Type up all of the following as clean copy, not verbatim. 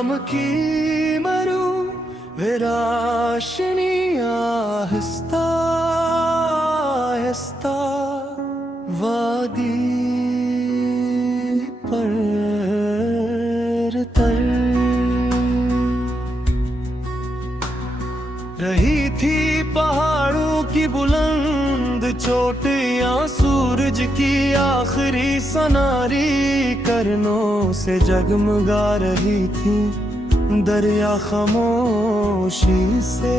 शाम की मरूं वे रोशनी आहिस्ता आहिस्ता वादी पर तर रही थी पहाड़ों की बुलंद चोटियां, सूरज की आखिरी सनारी करनों से जगमगा रही थी। दरिया खामोशी से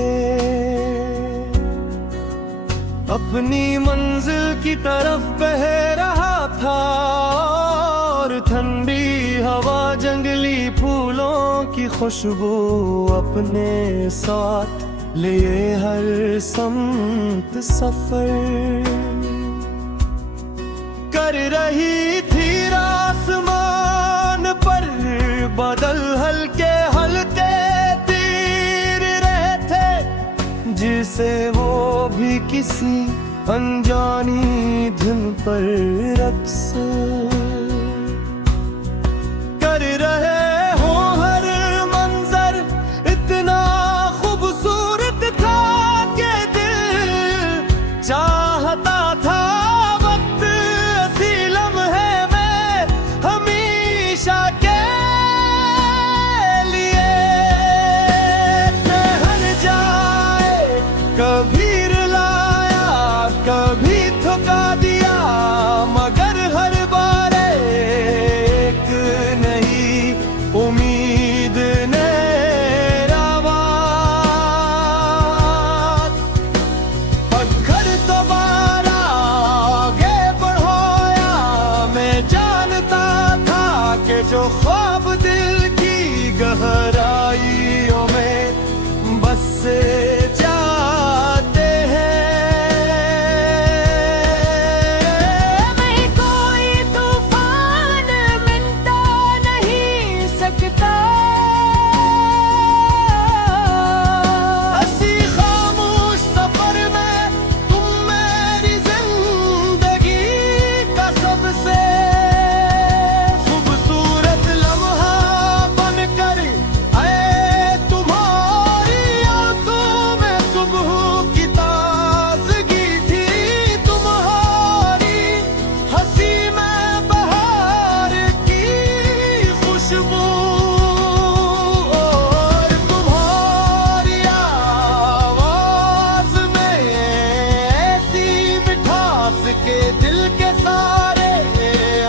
अपनी मंजिल की तरफ बह रहा था, और ठंडी हवा जंगली फूलों की खुशबू अपने साथ लिए हर समत सफर कर रही थी। आसमान पर बादल हल्के हल्के तीर रहे थे, जिसे वो भी किसी अनजानी धुन पर रक्स कर रहे हो। हर मंजर इतना खूबसूरत था कि दिल चाहता था वक्त ऐसी लम्हे में हमेशा के लिए ठहर जाए। कभी रुलाया कभी थका दिया, मगर हर बार एक नई उम्मीद ने रावत पत्थर दोबारा आगे बढ़ाया। मैं जानता था कि जो ख्वाब दिल की गहराइयों में बस से जाते हैं, मैं कोई तूफान मिटा नहीं सकता। ऐसी खामोश सफर में तुम मेरी जिंदगी का सबसे खूबसूरत लम्हा बनकर आए। तुम्हारी आंखों में सुबह की ताजगी थी, तुम्हारी हंसी में बहार की खुशबू, और तुम्हारी आवाज में ऐसी मिठास के दिल के सारे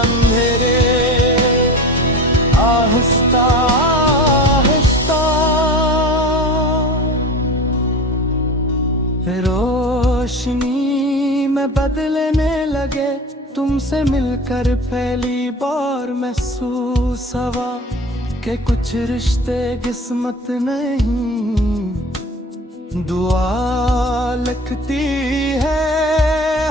अंधेरे आहिस्ता आहिस्ता रोशनी में बदलने लगे। तुमसे मिलकर पहली बार महसूस हुआ कि कुछ रिश्ते किस्मत नहीं, दुआ लिखती है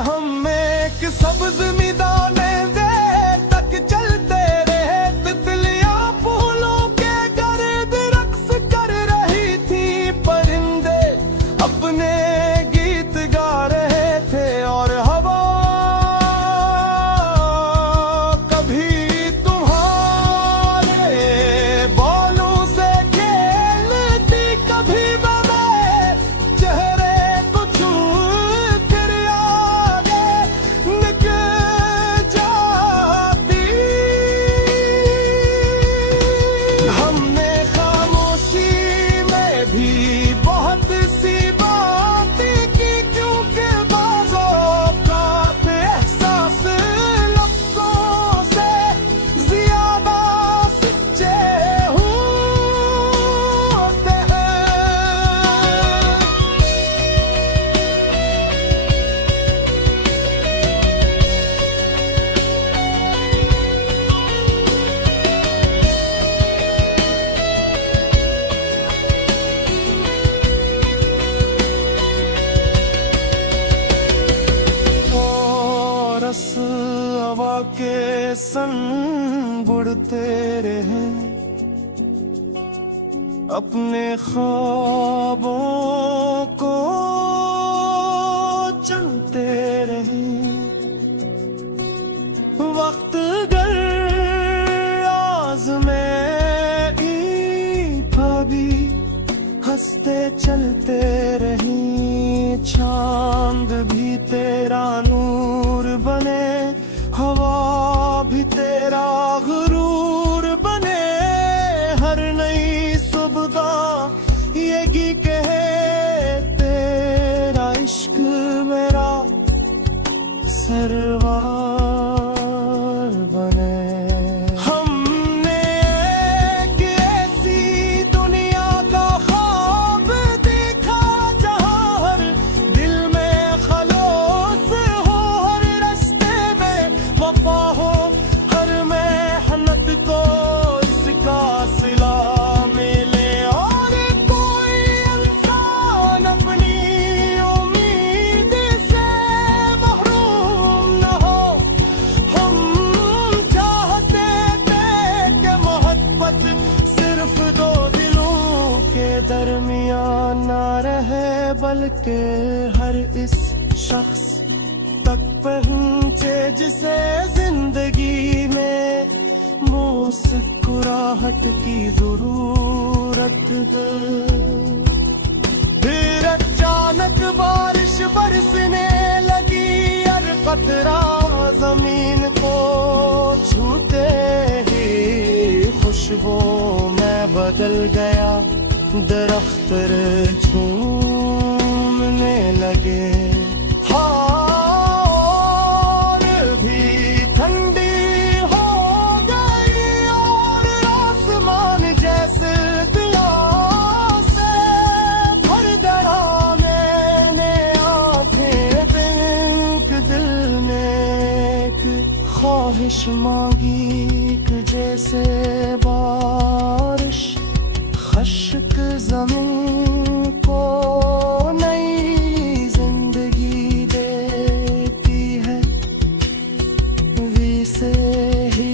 हम एक सब्ज मैदान देर तक चलते रहे। तितलियां फूलों के गर्द रक्स कर रही थी, परिंदे अपने गीत गा रहे थे, और हवा कभी तुम्हारे बालों से खेलती, कभी मैं चेहरे को छू फिर आगे निकल जाती। हमने खामोशी में भी बहुत सी बातें की, क्योंकि बाज़ों का एहसास लफ्ज़ों से ज़्यादा सच्चे होते हैं। और रस हवा के संग उड़ते रहे, अपने ख्वाबों को चुनते रहे। वक्त गर आज़ में सरवार बने। हमने एक ऐसी दुनिया का ख्वाब देखा जहाँ हर दिल में खलोस हो, हर रास्ते में वफा हो, हर मेहनत को इसका सिला मिले, और कोई इंसान अपनी उम्मीद से महरूम न हो। हम चाहते थे कि मोहब्बत सिर्फ दो दिलों के दरमियान ना रहे, बल्कि हर इस शख्स तक पहुंचे जिसे जिंदगी में मुस्कुराहट की जरूरत है। फिर अचानक बारिश बरसने लगी, हर कतरा जमीन को छूते ही खुशबू में बदल गया, दरख्त झूमने लगे। और भी ठंडी हो गई और आसमान जैसे दिया से भर दरा। मैंने आंखें बिंक, दिल ने एक ख्वाहिश मांगी कि जैसे बारिश खश्क ज़मीन को नई जिंदगी देती है, वैसे ही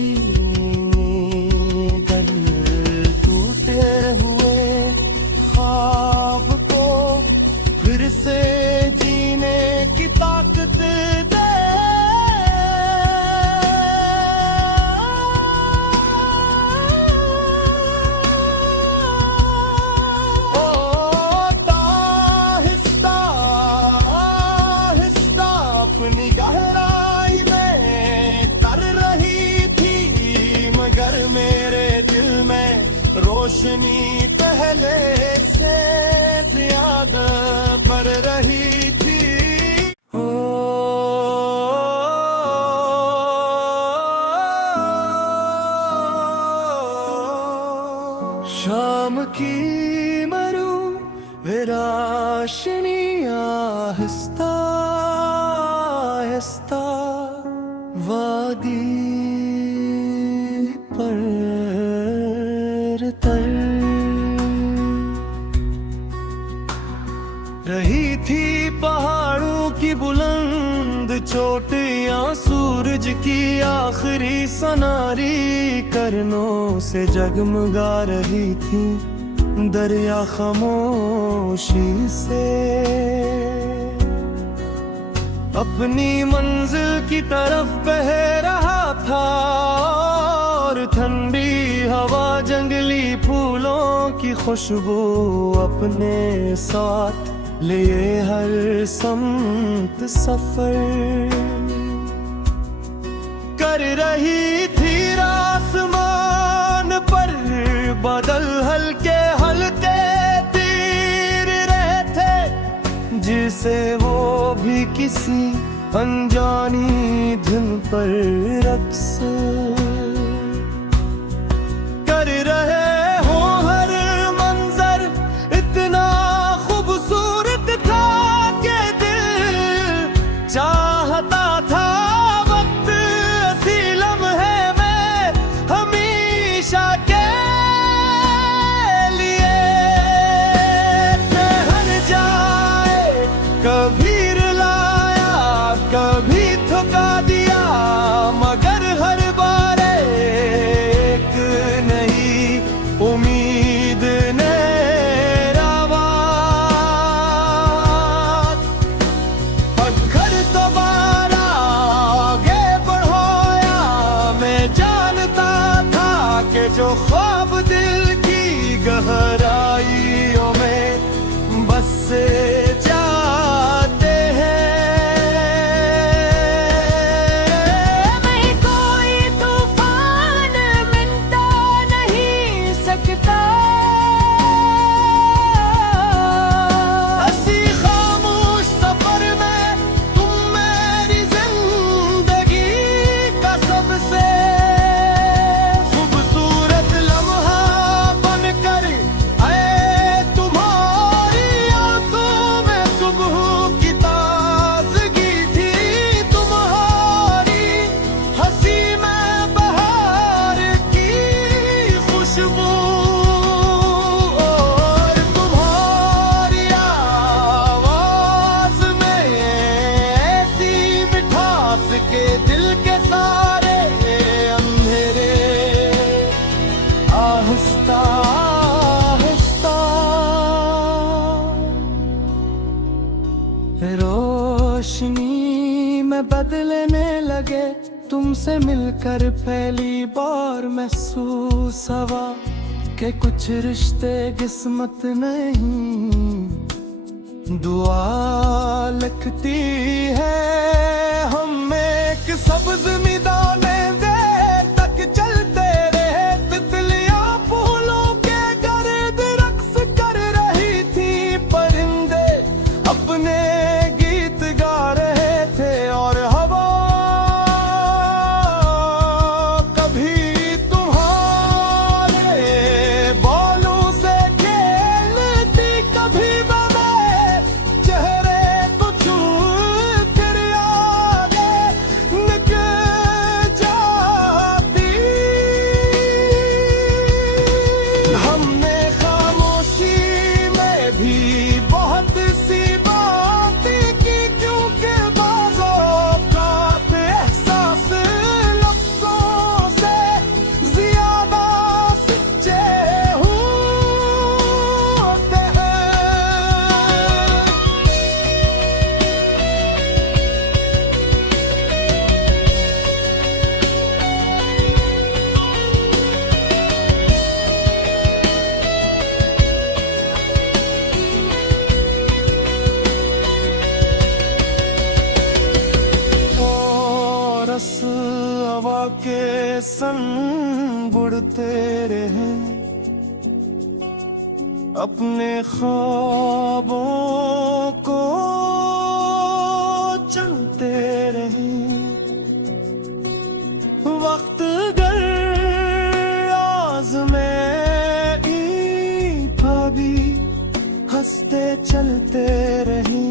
गल टूटे हुए ख्वाब को फिर से जीने की ताकत दे। अपनी गहराई में कर रही थी, मगर मेरे दिल में रोशनी पहले से ज्यादा बढ़ रही थी। ओ शाम की मरू रोशनी आहिस्ता आहिस्ता वादी पर तर रही थी, पहाड़ों की बुलंद चोटियां सूरज की आखिरी सनारी करनों से जगमगा रही थी, दरिया खामोशी से अपनी मंजिल की तरफ बह रहा था, और ठंडी हवा जंगली फूलों की खुशबू अपने साथ लिए हर समत सफर कर रही थी। आसमान पर बादल हल्के हल्के तीर रहे थे, जिसे वो भी किसी अनजानी धुन पर रक्स कर रहे हो। हर मंजर इतना खूबसूरत था कि दिल चाहता था वक्त ऐसी लम्हे में हमेशा के लिए ठहर जाए। कभी रुलाया कभी थका दिया, मगर हर बार एक नहीं रोशनी में बदलने लगे तुमसे मिलकर पहली बार महसूस हवा के कुछ रिश्ते किस्मत नहीं दुआ लिखती है हम एक सब्ज मैदान देर तक चलते रहे तितलियां फूलों के गर्द रक्स कर रही थी परिंदे अपने गीत गा रहे थे और हवा कभी तुम्हारे बालों से खेलती कभी मैं चेहरे को छू फिर आगे निकल जाती हमने खामोशी में भी बहुत सी बातें की क्योंकि बाज़ों का एहसास लफ्ज़ों से ज़्यादा सच्चे होते और रस हवा के संग बुड़ते रहे अपने ख्वाबों को चलते रहे वक्त गर आज़मे भाभी हंसते चलते रही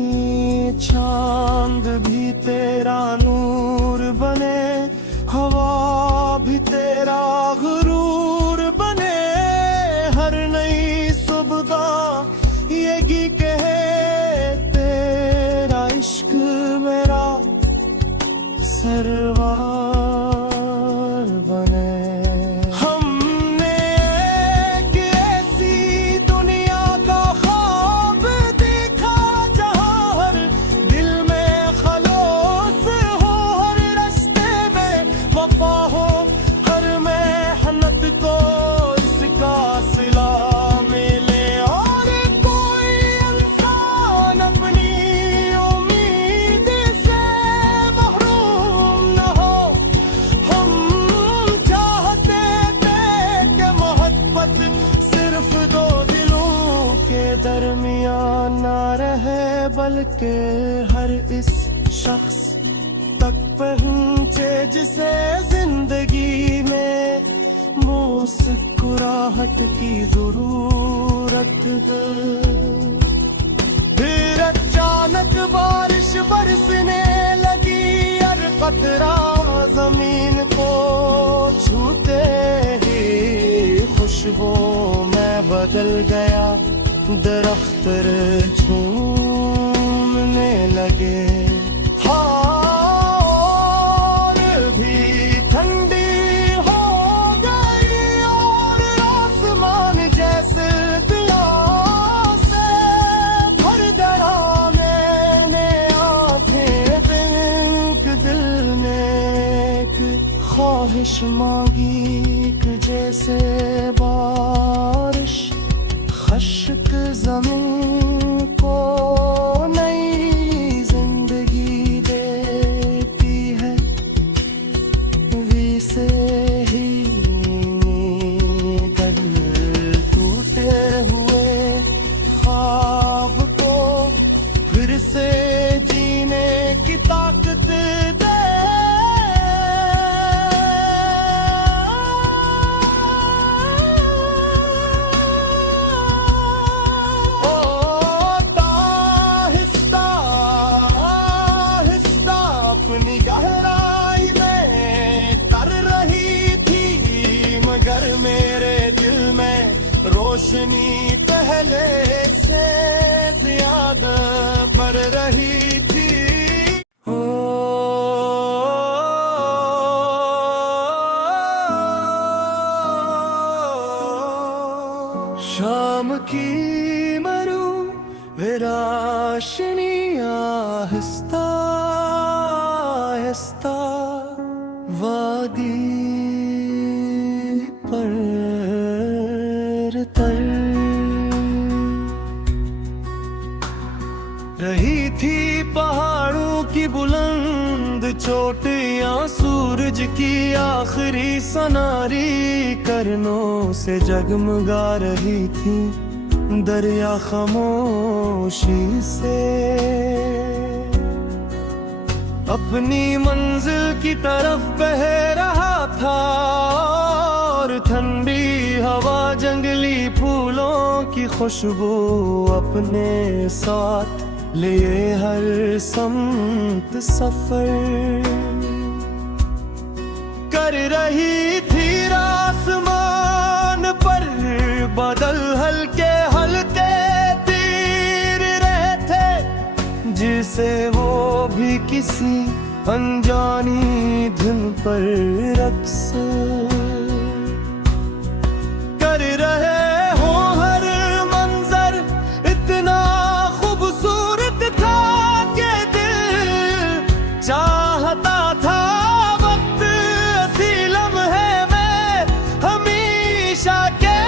चांद भी तेरा नूर बने हवा भी तेरा गुरूर बने हर नई सुबह यही कहे तेरा इश्क मेरा सरवार बने हमने एक ऐसी दुनिया का ख्वाब देखा जहाँ हर दिल में खलोस हो हर रास्ते में वफा हो हर मेहनत को इसका सिला मिले और कोई इंसान अपनी उम्मीद से महरूम न हो हम चाहते थे कि मोहब्बत सिर्फ दो दिलों के दरमियान ना रहे बल्कि हर इस शख्स तक पहुंचे जिसे जिंदगी में मुस्कुराहट की जरूरत है फिर अचानक बारिश बरसने लगी हर कतरा जमीन को छूते ही खुशबू में बदल गया दरख्त झूमने लगे और भी ठंडी हो गई और आसमान जैसे दिया से भर दरा मैंने आंखें दिल ने एक ख्वाहिश मांगी कि जैसे बारिश खश्क ज़मीन को नई जिंदगी देती है वैसे ही गल टूटे हुए ख्वाब को फिर से जीने की ताकत दे अपनी गहराई में कर रही थी मगर मेरे दिल में रोशनी पहले से ज्यादा बढ़ रही थी शाम की मरू विराशनी आहिस्ता की बुलंद चोटियां सूरज की आखिरी सनारी करनों से जगमगा रही थी दरिया खामोशी से अपनी मंजिल की तरफ बह रहा था और ठंडी हवा जंगली फूलों की खुशबू अपने साथ लिए हर समत सफर कर रही थी आसमान पर बादल हल्के हल्के तीर रहे थे जिसे वो भी किसी अनजानी धुन पर रक्स कर रहे हो। हर मंजर इतना खूबसूरत था कि दिल चाहता था वक्त ऐसी लम्हे में हमेशा के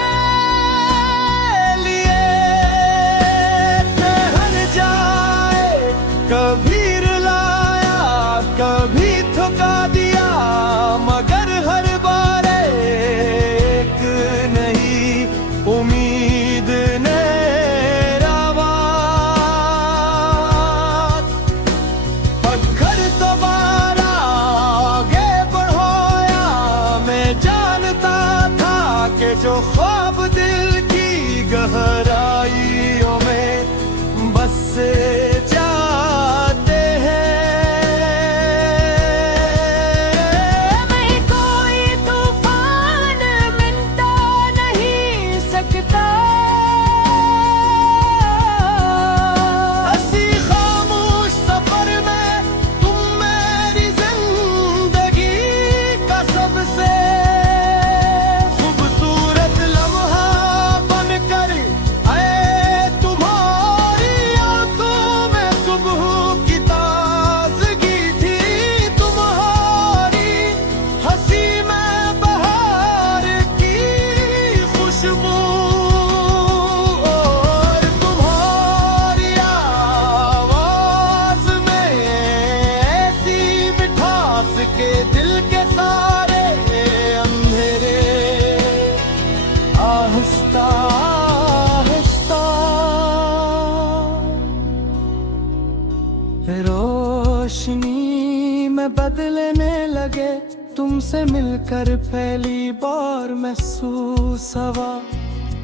लिए ठहर जाए। कभी रुलाया कभी थका दिया मगर हर बार एक नई उम्मीद ने रावात पत्थर दोबारा आगे बढ़ाया। मैं जानता था कि जो ख्वाब दिल की गहराइयों में बस से जाते हैं। मैं कोई तूफान मिटा नहीं सकता। हंसी खामोश सफर में तुम मेरी जिंदगी का सबसे खूबसूरत लम्हा बनकर आए। तुम्हारी आंखों में सुबह की ताजगी थी तुम्हारी हंसी में बहार की खुशबू और तुम्हारी आवाज में ऐसी मिठास के दिल के सारे अंधेरे आहिस्ता आहिस्ता रोशनी में बदलने लगे। तुमसे मिलकर पहली बार महसूस हुआ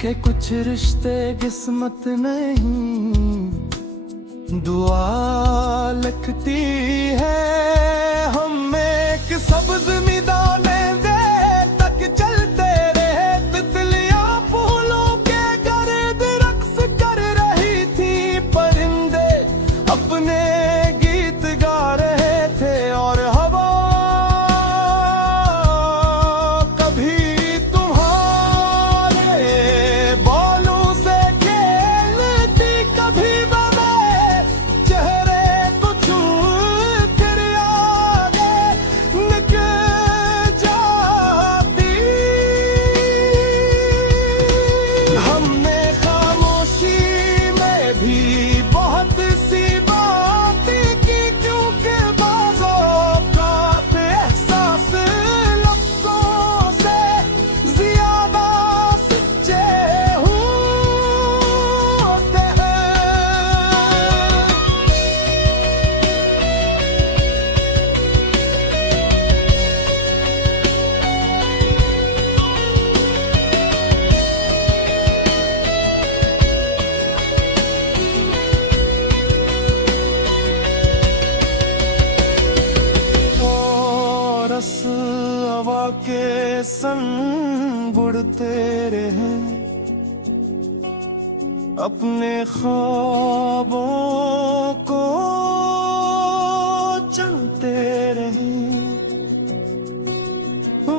कि कुछ रिश्ते किस्मत नहीं दुआ लिखती है। हम एक सब्ज मैदाने देर तक चलते रहे। तितलियां फूलों के गर्द रक्स कर रही थी। परिंदे अपने गीत गा रहे थे और हवा कभी तुम्हारे बालों से खेलती कभी बने चेहरे को छू फिर आगे निकल जाती। हमने खामोशी में भी बहुत सी बातें की क्योंकि बाज़ों का एहसास लफ्ज़ों से ज़्यादा सच्चे होते हैं। रस हवा के संग उड़ते रहे। अपने ख्वाबों को चलते रहे।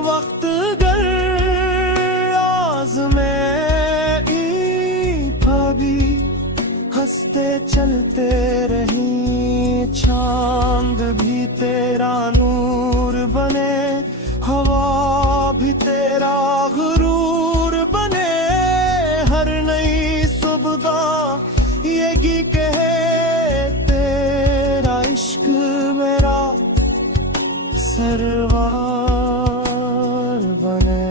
वक्त गर आज़मे भाभी हंसते चलते रही। चांद भी तेरा नूर बने, हवा भी तेरा गुरूर बने। हर नई सुबह यही कहे तेरा इश्क सरवार बने।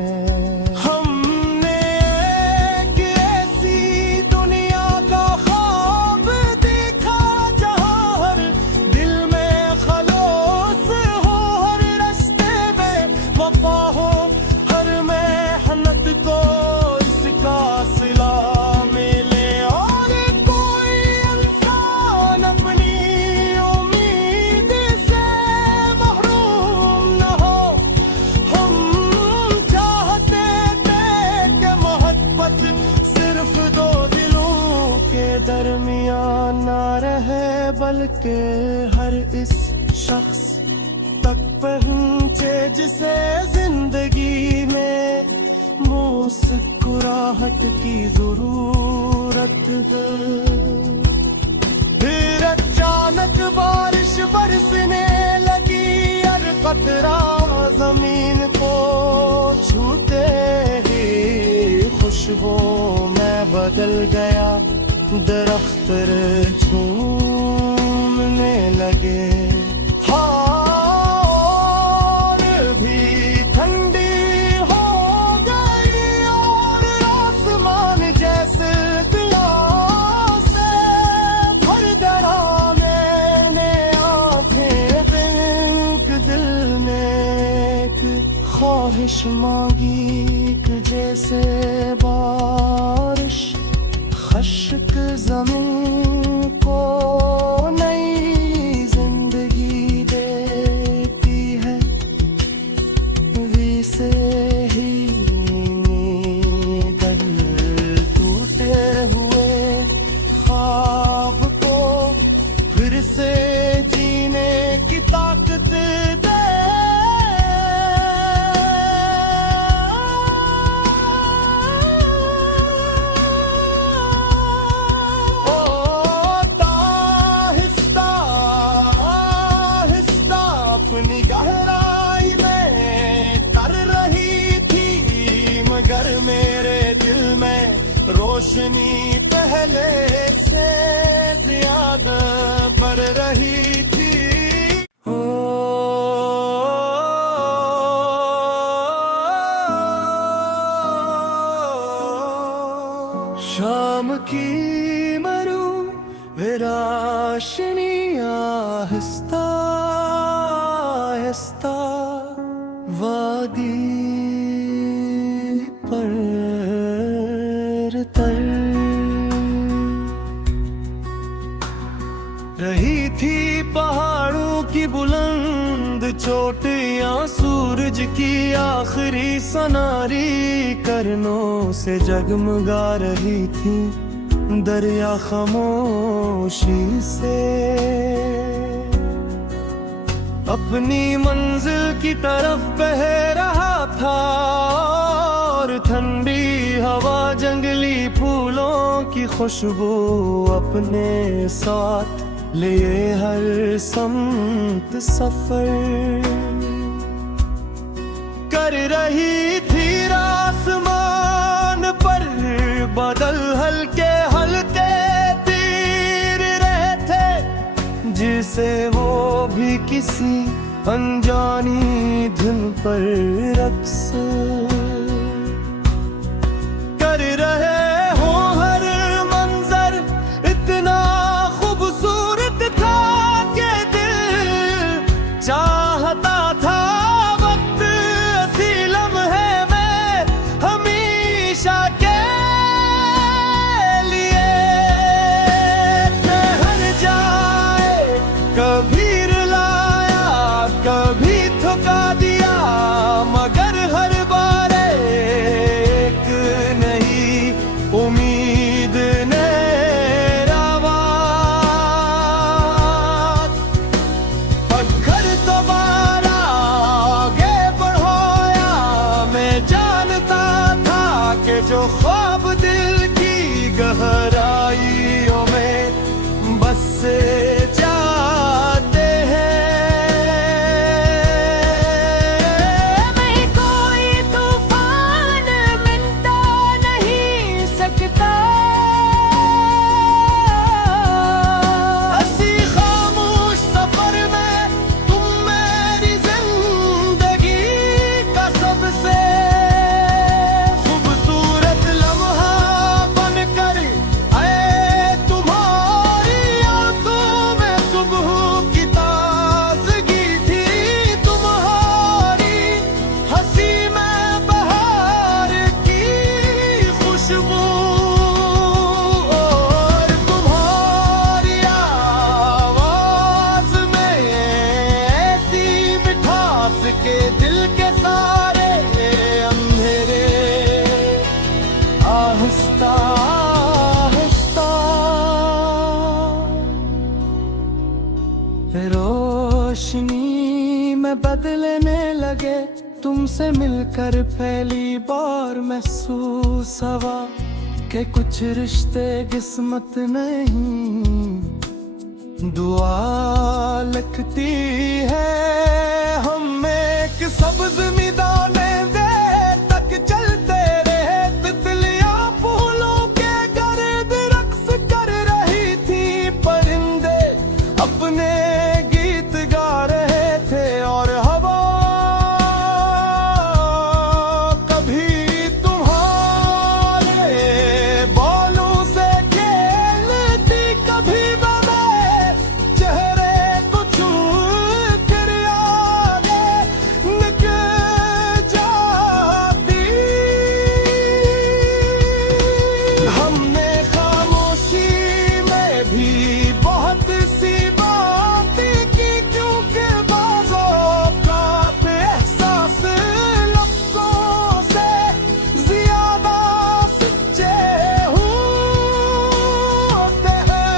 हमने एक ऐसी दुनिया का ख्वाब देखा जहाँ हर दिल में खलोस हो, हर रास्ते में वफा हो, हर मेहनत को इसका सिला मिले, और कोई इंसान अपनी उम्मीद से महरूम न हो। हम चाहते थे कि मोहब्बत सिर्फ दो दिलों के दरमियान ना रहे, बल्कि हर इस शख्स तक पहुंचे जिसे जिंदगी में मुस्कुराहट की जरूरत है। फिर अचानक बारिश बरसने लगी, और कतरा जमीन को छूते ही खुशबू में बदल गया, दरख्त झूमने लगे। और भी ठंडी हो गई, और आसमान जैसे दिया से भर दरा। मैंने आंखें बिंक, दिल ने एक ख्वाहिश मांगी कि जैसे बारिश खश्क जमीन को नई जिंदगी देती है, वैसे ही दल टूटे हुए ख्वाब को फिर से जीने की ताकत दे। अपनी गहराई में कर रही थी, मगर मेरे दिल में रोशनी पहले से ज्यादा बढ़ रही थी। ओ शाम की मरू रोशनी आहिस्ता आहिस्ता वादी पर तर रही थी, पहाड़ों की बुलंद चोटियां सूरज की आखिरी सनारी करनों से जगमगा रही थी, दरिया खामोशी से अपनी मंजिल की तरफ बह रहा था, और ठंडी हवा जंगली फूलों की खुशबू अपने साथ लिए हर समत सफर कर रही थी। आसमान पर बादल हल्के हल्के तीर रहे थे, जिसे वो भी किसी अनजानी धुन पर रक्स कर रहे हो। हर मंजर इतना खूबसूरत था कि दिल चाहता था वक्त ऐसी लम्हे में हमेशा के लिए ठहर जाए। कभी रुलाया कभी थका दिया, मगर हर बार एक नहीं रोशनी में बदलने लगे तुमसे मिलकर पहली बार महसूस हुआ कि कुछ रिश्ते किस्मत नहीं दुआ लिखती है। हम एक सब्ज मैदाने दे तक चलते रहे, तितलियां फूलों के गर्द रक्स कर रही थी, परिंदे अपने गीत गा रहे थे और हवा कभी तुम्हारे बालों से खेलती, कभी चेहरे को छू कर आगे निकल जाती। हमने खामोशी में भी बहुत सी बातें की, क्योंकि बाज़ों का एहसास लफ्ज़ों से ज़्यादा सच्चे होते हैं।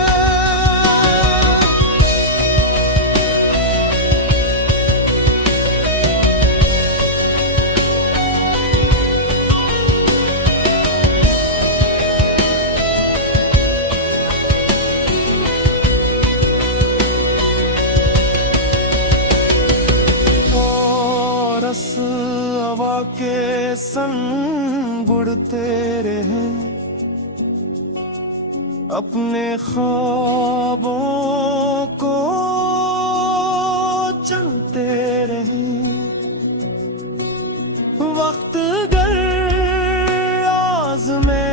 रस हवा के संग उड़ते रहे, अपने ख्वाबों को चलते रहे। वक्त गर आज़मे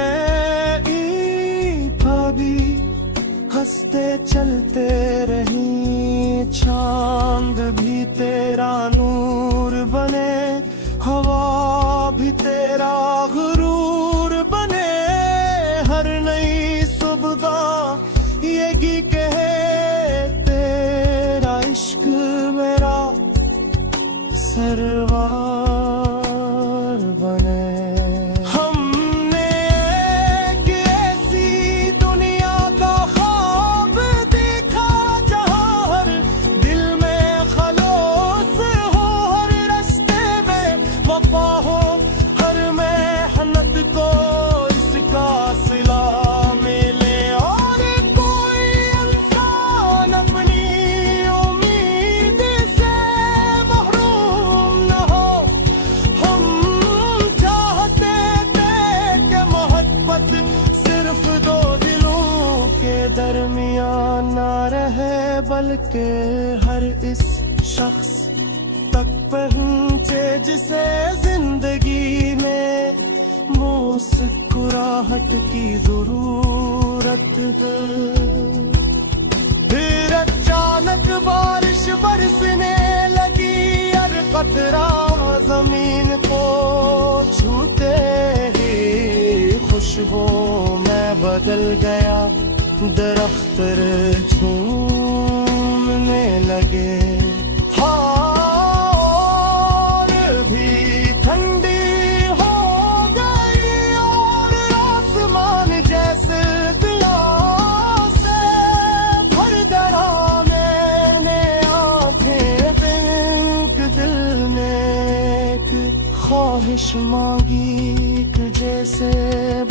था भी हंसते चलते रही, चांद भी तेरा नूर बने, हवा भी तेरा गुरूर बने। हर नई सुबह यही कहे तेरा इश्क मेरा सरवार बने। हमने एक ऐसी दुनिया का ख्वाब देखा जहाँ हर दिल में खलोस हो, हर रास्ते में वफा हो, हर मेहनत को इसका सिला मिले, और कोई इंसान अपनी उम्मीद से महरूम न हो। हम चाहते थे कि मोहब्बत सिर्फ दो दिलों के दरमियान ना रहे, बल्कि हर इस शख्स तक पहुंचे जिसे जिंदगी में मुस्कुराहट की जरूरत है। फिर अचानक बारिश बरसने लगी, हर कतरा जमीन को छूते ही खुशबू में बदल गया, दरख्त झूमने लगे। और भी ठंडी हो गई और आसमान जैसे दिया से भर गया। मैंने आंखें बिक दिल ने एक ख्वाहिश मांगी कि जैसे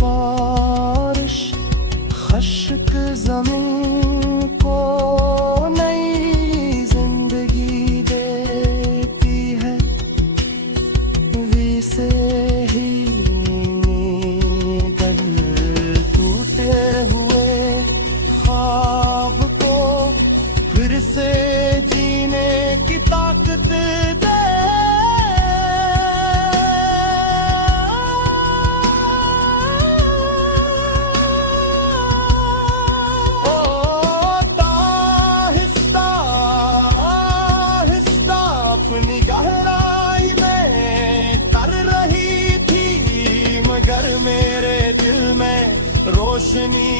बारिश खश्क ज़मीन को नई जिंदगी देती है, वैसे ही गल टूटे हुए ख्वाब को फिर से जीने की ताकत दे। अपनी गहराई में तर रही थी, मगर मेरे दिल में रोशनी